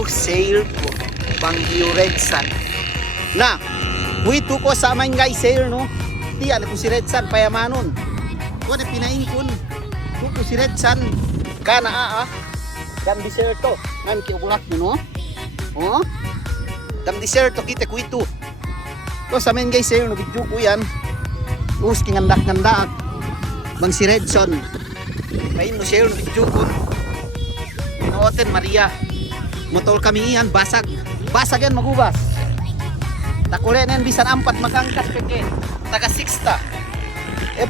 to sail ko Bangyo Redsand. Na, wito ko sa main guys sail no. Tiyan ko si Redsand payamanon. Ko na pinaingkon. Ko si Redsand kana dam deserto. Nan ki ubulak no. Oh. Dam deserto kita ko ito. Ko sa main guys sail no video ko yan. Us kingandak-ngandak. Bang si Redsand. Kain no sail no video ko. Pinooten Maria. Motol kami iyan basag. Basag yan magubas. Takule na yan bisan 4 magangkas peke. Taga 6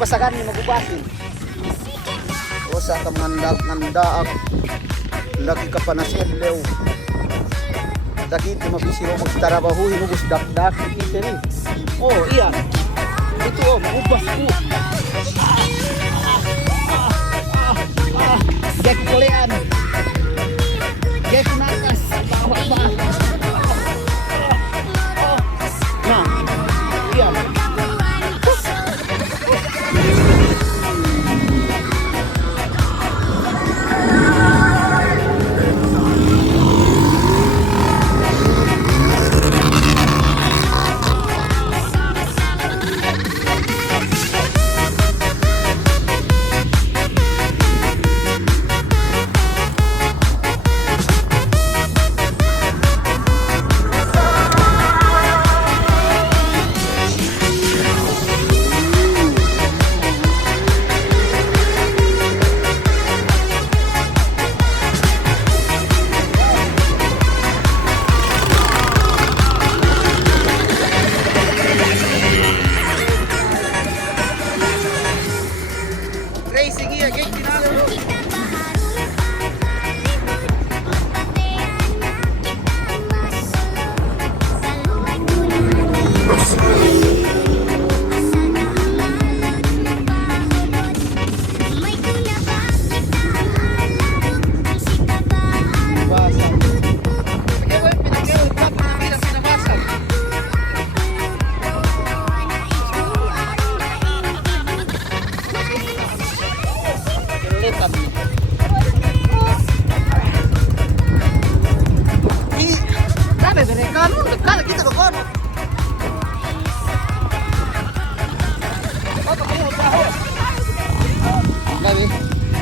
basagan ni magubasin. O sa kamandak-nandaak. Lagi ka pa na sirlew. Dagiti mabisiro magtarabaho. Hinubos dak-dak. Kita ni. Oh iyan. Ito magubas ko. Gek kulean. Gek nakas. Bawa-bawa. Nah, iya. Racing iya, geng final dulu.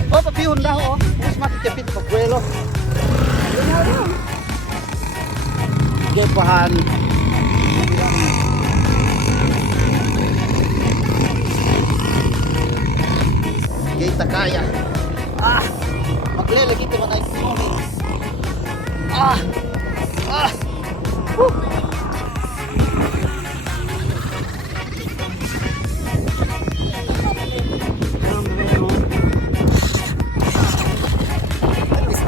Oh, papihon daw oh. Mas makikipit pagwelo. Gepahan. Kita kaya. Maglele kita man ay kumoni.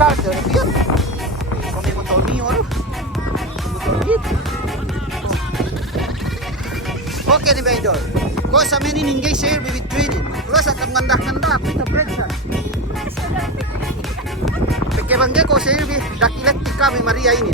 Starter, yun. Kami motor niyo, ano? Motor hit. Okay, di ba ito? Kung sa mini ninggay share, bibit training. Plus, at ang gandak-gandak, kita Redsand. Pagkabangga ko, share, dakilat kami Maria ini.